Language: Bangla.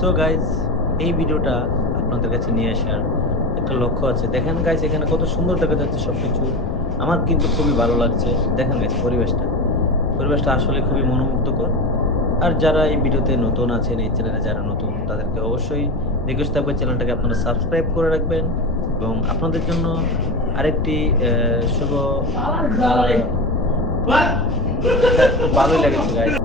সো গাইজ, এই ভিডিওটা আপনাদের কাছে নিয়ে আসার একটা লক্ষ্য আছে। দেখেন গাইজ, এখানে কত সুন্দর দেখা যাচ্ছে সবকিছু। আমার কিন্তু খুবই ভালো লাগছে। দেখেন গাইজ, পরিবেশটা আসলে খুবই মনোমুগ্ধকর। আর যারা এই ভিডিওতে নতুন আছেন, এই চ্যানেলে যারা নতুন, তাদেরকে অবশ্যই রিকোয়েস্ট থাকবে চ্যানেলটাকে আপনারা সাবস্ক্রাইব করে রাখবেন। এবং আপনাদের জন্য আরেকটি শুভ, এটা খুব ভালোই লেগেছে গাইজ।